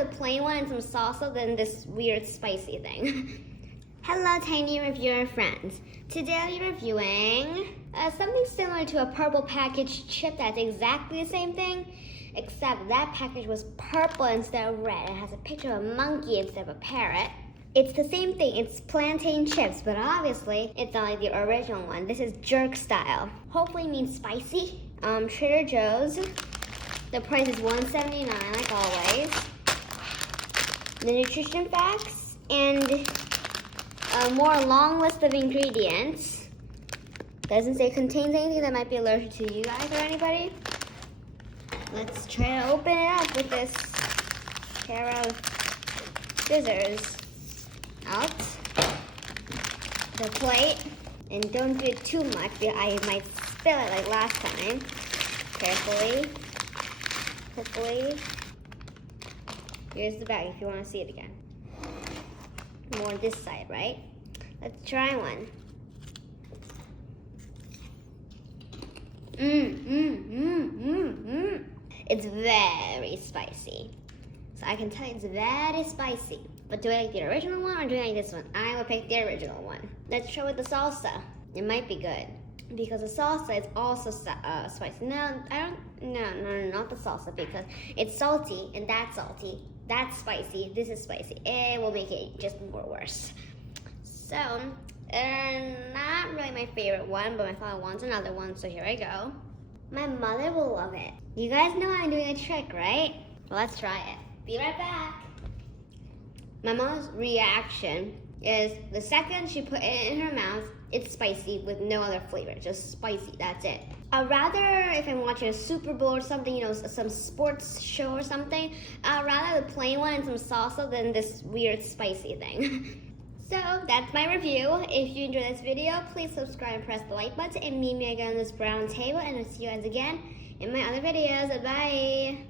rather the plain one and some salsa than this weird spicy thing. Hello, Tiny reviewer friends. Today I'll be reviewing something similar to a purple packaged chip that's exactly the same thing, except that package was purple instead of red. It has a picture of a monkey instead of a parrot. It's the same thing, it's plantain chips, but obviously it's not like the original one. This is Jerk-Style. Hopefully it means spicy. Trader Joe's. The price is $1.79 like always. The nutrition facts and a more long list of ingredients. Doesn't say it contains anything that might be allergic to you guys or anybody. Let's try to open it up with this pair of scissors. Out the plate, and don't do it too much because I might spill it like last time. Carefully, hopefully. Here's the bag if you want to see it again. More this side, right? Let's try one. It's very spicy. So I can tell you it's very spicy. But do I like the original one or do I like this one? I will pick the original one. Let's try with the salsa. It might be good because the salsa is also spicy. No, not the salsa because it's salty and that's salty. That's spicy. This is spicy. It will make it just more worse. So, not really my favorite one, but my father wants another one, so here I go. My mother will love it. You guys know I'm doing a trick, right? Well, let's try it. Be right back. My mom's reaction is the second she put it in her mouth, it's spicy with no other flavor, just spicy, that's it. I'd rather, if I'm watching a Super Bowl or something, you know, some sports show or something, I'd rather the plain one and some salsa than this weird spicy thing. So, that's my review. If you enjoyed this video, please subscribe and press the like button and meet me again on this brown table, and I'll see you guys again in my other videos. Bye!